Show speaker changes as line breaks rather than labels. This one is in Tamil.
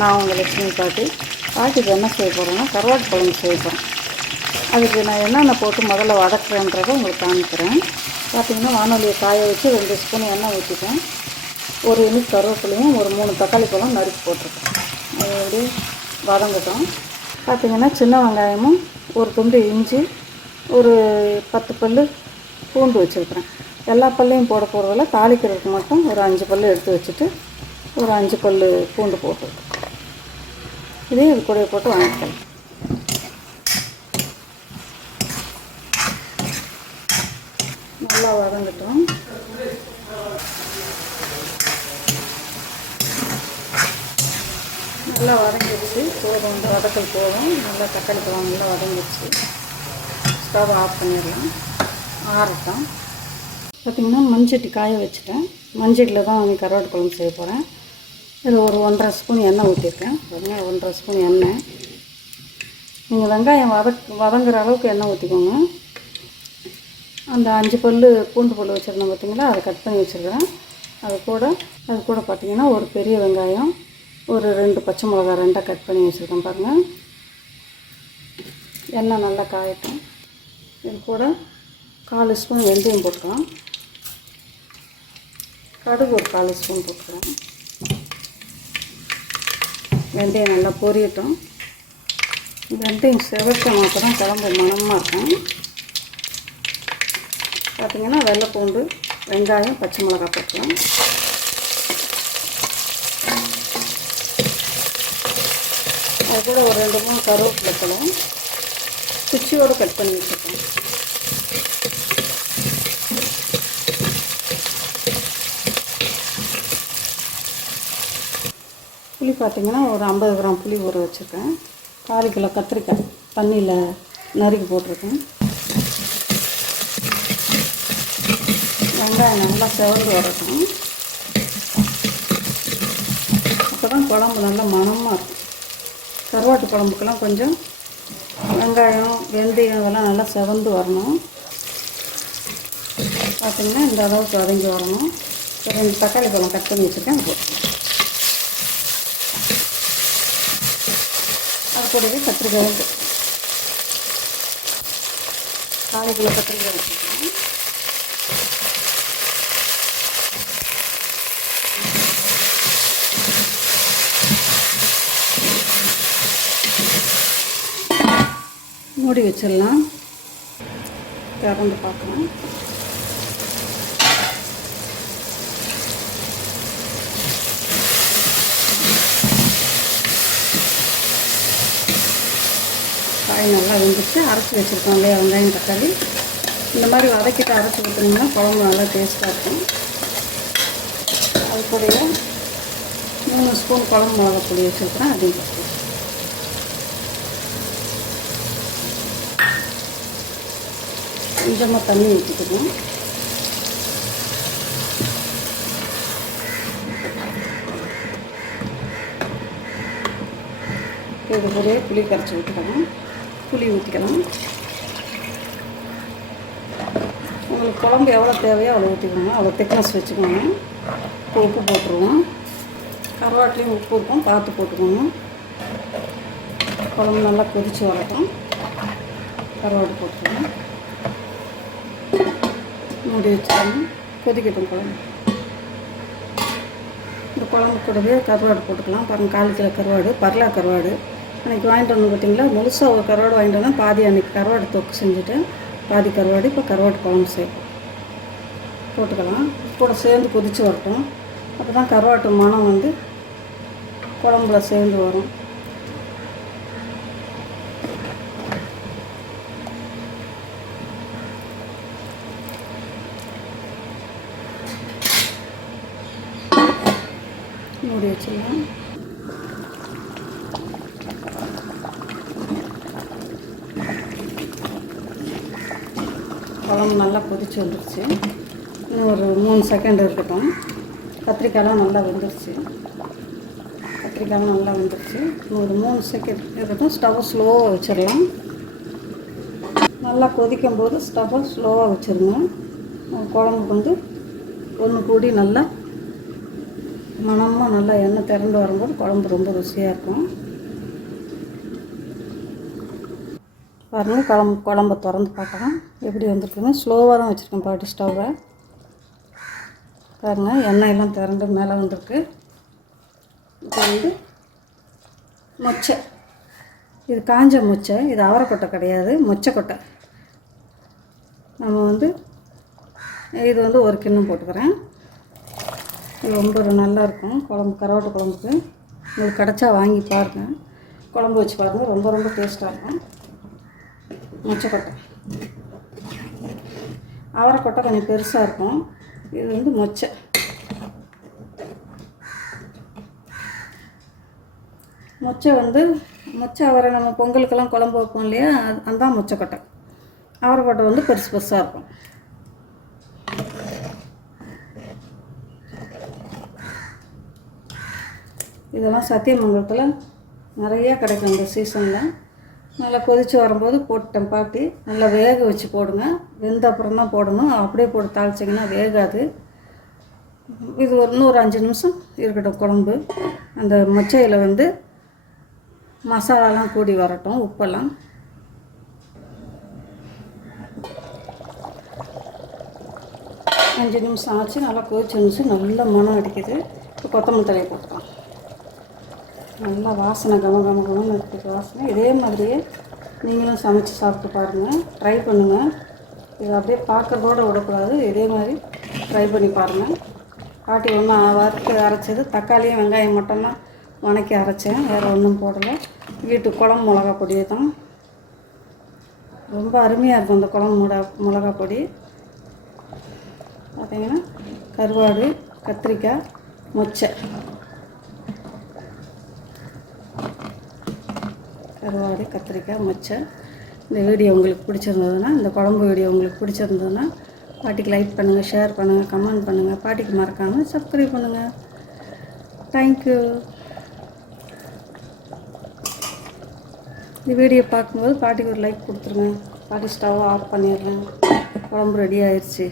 நான் உங்கள் லட்சுமி பாட்டி. பாட்டிக்கு என்ன செய்ய போகிறேன்னா கருவாட்டு குழம்பு செய்ய போகிறேன் அதுக்கு நான் என்னென்ன போட்டு முதல்ல வதக்குறேன்றதை உங்களுக்கு காமிக்கிறேன். பார்த்திங்கன்னா வானொலியை காய வச்சு ரெண்டு ஸ்பூன் எண்ணெய் ஊற்றிட்டேன் ஒரு இனிப்பு கருவேப்பிலையும் ஒரு மூணு தக்காளி பழம் நறுக்கி போட்டிருக்கேன். அது அப்படியே வதங்கட்டும். பார்த்திங்கன்னா சின்ன வெங்காயமும் ஒரு துண்டு இஞ்சி ஒரு பத்து பல் பூண்டு வச்சுருக்கிறேன். எல்லா பல்லையும் போட போகிறதில்ல தாளிக்கிறதுக்கு மட்டும் ஒரு அஞ்சு பல் எடுத்து வச்சுட்டு ஒரு அஞ்சு பல் பூண்டு போட்டுருக்கேன் இதையும் இது கூட போட்டு வாங்கிக்கலாம். நல்லா வதங்கட்டும். நல்லா வதங்கிடுச்சு. போதும் இந்த வதக்கல் போதும். நல்லா தக்காளி பழம் நல்லா வதங்கிடுச்சு. ஸ்டவ் ஆஃப் பண்ணிடலாம். ஆறட்டும். பார்த்திங்கன்னா மண்சட்டி காய வச்சுட்டேன். மஞ்சட்டியில் தான் கருவாட்டு குழம்பு செய்ய போகிறேன் இதில் ஒரு ஒன்றரை ஸ்பூன் எண்ணெய் ஊற்றிருக்கேன் வெங்காயம் ஒன்றரை ஸ்பூன் எண்ணெய். நீங்கள் வெங்காயம் வதக் வதங்குற அளவுக்கு எண்ணெய் ஊற்றிக்கோங்க அந்த அஞ்சு பல் பூண்டு பல் வச்சுருந்தோம் பார்த்திங்களா அதை கட் பண்ணி வச்சுருக்கிறேன். அது கூட அது கூட பார்த்தீங்கன்னா ஒரு பெரிய வெங்காயம் ஒரு ரெண்டு பச்சை மிளகா ரெண்டாக கட் பண்ணி வச்சுருக்கேன் பாருங்கள் எண்ணெய் நல்லா காயட்டும். இது கூட கால் ஸ்பூன் வெந்தயம் போட்டுக்கலாம். கடுகு ஒரு கால் ஸ்பூன் போட்டுக்கலாம் வெந்தயம் நல்லா பொரியட்டும். வெந்தயம் செவக்கணும் அப்போ தான் குழம்பு மணமாக இருக்கும். பார்த்திங்கன்னா வெள்ளை பூண்டு வெங்காயம் பச்சை மிளகாய் போட்டுக்கலாம் அது கூட ஒரு ரெண்டு மூணு கருவேப்பிலை பழம் குச்சியோடு கட் பண்ணி வச்சுருக்கேன் புளி பார்த்திங்கன்னா ஒரு ஐம்பது கிராம் புளி ஊற வச்சுருக்கேன். கால் கிலோ கத்திரிக்காய் தண்ணியில் நறுக்கி போட்டிருக்கேன். வெங்காயம் நல்லா செவந்து வரட்டும். அப்போ தான் குழம்பு நல்லா மணமாக இருக்கும். கருவாட்டு குழம்புக்கெல்லாம் கொஞ்சம் வெங்காயம் வெந்தயம் இதெல்லாம் நல்லா செவந்து வரணும். பார்த்திங்கன்னா இந்த அளவுக்கு வதங்கி வரணும். ரெண்டு தக்காளி பழம் கட் பண்ணி வச்சுருக்கேன். அது போட்டுக்கலாம். அது கூடவே கத்திரிக்காய் போட்டுக்கலாம். காலை கத்திரிக்காய் வச்சுக்கலாம். மூடி வச்சிடலாம். திறந்து பார்க்கலாம். வெங்காயம் நல்லா வெந்துச்சு அரைச்சி வச்சுருக்கோம் இல்லையா வெங்காயம் தக்காளி. இந்த மாதிரி வதக்கிட்டு அரைச்சி ஊற்றினீங்கன்னா குழம்பு நல்லா டேஸ்ட்டாக இருக்கும். அது கூடயே மூணு ஸ்பூன் குழம்பு மிளகா பொடி வச்சுருக்கிறேன் அதையும் கொஞ்சமாக தண்ணி ஊற்றிக்கணும் இது கூடயே புளி கரைச்சி விட்டுக்கணும் புளி ஊற்றிக்கலாம் உங்களுக்கு குழம்பு எவ்வளோ தேவையோ அவ்வளோ ஊற்றிக்கோங்க அவ்வளோ திக்னஸ் வச்சுக்கோங்க. இப்போ உப்பு போட்டுருவோம். கருவாட்டிலையும் உப்பு இருக்கும். பார்த்து போட்டுக்கோங்க. குழம்பு நல்லா கொதித்து வரட்டும். கருவாடு போட்டுருவோம் மூடி வச்சுக்கணும் கொதிக்கட்டும் குழம்பு. இந்த குழம்பு கூடவே கருவாடு போட்டுக்கலாம். பாருங்கள் கால் கிலோ கருவாடு பரலா கருவாடு. அன்றைக்கி வாங்கிட்டு வந்து பார்த்தீங்களா? முழுசாக ஒரு கருவாடு வாங்கிட்டு வந்தால் பாதி அன்றைக்கி கருவாடு தொக்கு செஞ்சுட்டேன் பாதி கருவாடு இப்போ கருவாடு குழம்பு செய்யும் போட்டுக்கலாம். கூட சேர்ந்து கொதித்து வரட்டும். அப்போ தான் கருவாட்டு மணம் வந்து குழம்புல சேர்ந்து வரும். மூடி வச்சுக்கலாம் குழம்பு நல்லா கொதிச்சு வந்துருச்சு. இன்னும் ஒரு மூணு செகண்ட் இருக்கட்டும். கத்திரிக்காயெலாம் நல்லா வெந்துருச்சு. கத்திரிக்காயெலாம் நல்லா வெந்துருச்சு. இன்னும் ஒரு மூணு செகண்ட் இருக்கட்டும். ஸ்டவ் ஸ்லோவாக வச்சிடலாம். நல்லா கொதிக்கும் போது ஸ்டவ்வை ஸ்லோவாக வச்சுருங்க குழம்புக்கு வந்து ஒன்று கூடி நல்லா மணமாக நல்லா எண்ணெய் திரண்டு வரும்போது குழம்பு ரொம்ப ருசியாக இருக்கும். பாருங்கள் குழம்பு குழம்ப திறந்து பார்க்கலாம். எப்படி வந்திருக்குன்னு ஸ்லோவாக தான் வச்சுருக்கேன் பாட்டி ஸ்டவ்வை பாருங்கள் எண்ணெய் எல்லாம் மேலே வந்திருக்கு. இப்போ வந்து மொச்சை. இது காஞ்ச மொச்சை இது அவரைக்கொட்டை கிடையாது மொச்சைக்கொட்டை. நம்ம வந்து இது வந்து ஒரு கிண்ணம் போட்டுக்கிறேன். இது ரொம்ப நல்லாயிருக்கும் குழம்பு கரவாட்டு குழம்புக்கு. உங்களுக்கு கிடச்சா வாங்கி பாருங்கள் குழம்பு வச்சு பாருங்கள் ரொம்ப ரொம்ப டேஸ்ட்டாக இருக்கும். மொச்சக்கொட்டை. அவரைக்கொட்டை கொஞ்சம் பெருசாக இருக்கும். இது வந்து மொச்சை. மொச்சை வந்து மொச்சை அவரை நம்ம பொங்கலுக்கெல்லாம் குழம்பு வைப்போம் இல்லையா? அது அதுதான் மொச்சைக்கொட்டை. அவரைக்கொட்டை வந்து பெருசு பெருசாக இருக்கும். இதெல்லாம் சத்தியமங்கலத்தில் நிறைய கிடைக்கும் இந்த சீசனில் நல்லா கொதித்து வரும்போது போட்டேன் பாட்டி. நல்லா வேக வச்சு போடுங்க. வெந்த அப்புறம் தான் போடணும். அப்படியே போட்டு தாளிச்சிங்கன்னா வேகாது. இது ஒரு இன்னொரு அஞ்சு நிமிஷம் இருக்கட்டும் குழம்பு. அந்த மொச்சையில் வந்து மசாலாலாம் கூடி வரட்டும் உப்பெல்லாம். அஞ்சு நிமிஷம் ஆச்சு. நல்லா கொதிச்சு நிமிஷம் நல்ல மனம் அடிக்குது. இப்போ கொத்தமல்லி தலையை போட்டுக்கலாம். நல்லா வாசனை கம கம கமன்னு இருக்குது வாசனை. இதே மாதிரியே நீங்களும் சமைச்சு சாப்பிட்டு பாருங்கள் ட்ரை பண்ணுங்கள் இது அப்படியே பார்க்குறதோட விடக்கூடாது. இதே மாதிரி ட்ரை பண்ணி பாருங்கள் பாட்டி ஒன்று வறுத்து அரைச்சது. தக்காளியும் வெங்காயம் மட்டும்தான் வணக்கி அரைச்சேன். வேறு ஒன்றும் போடலை. வீட்டு குழம்பு மிளகா பொடியை தான். ரொம்ப அருமையாக இருக்கும் அந்த குழம்பு மிளகா மிளகா பொடி. பார்த்திங்கன்னா கருவாடு கத்திரிக்காய் மொச்சை. கருவாடு கத்திரிக்காய் மொச்சை. இந்த வீடியோ உங்களுக்கு பிடிச்சிருந்ததுன்னா இந்த குழம்பு வீடியோ உங்களுக்கு பிடிச்சிருந்ததுன்னா பாட்டிக்கு லைக் பண்ணுங்கள் ஷேர் பண்ணுங்கள் கமெண்ட் பண்ணுங்கள் பாட்டிக்கு மறக்காமல் சப்ஸ்கிரைப் பண்ணுங்கள் தேங்க்யூ இந்த வீடியோ பார்க்கும்போது பாட்டிக்கு ஒரு லைக் கொடுத்துருங்க. பாட்டி ஸ்டவ் ஆஃப் பண்ணிடுறேன். குழம்பு ரெடி ஆயிடுச்சு